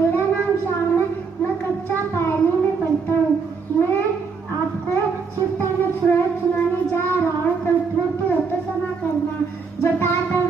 मेरा नाम श्याम है। मैं कक्षा पहली में पढ़ता हूँ। मैं आपको शिव तांडव सुनाने जा रहा हूँ। संस्कृति होता समा करना जटातम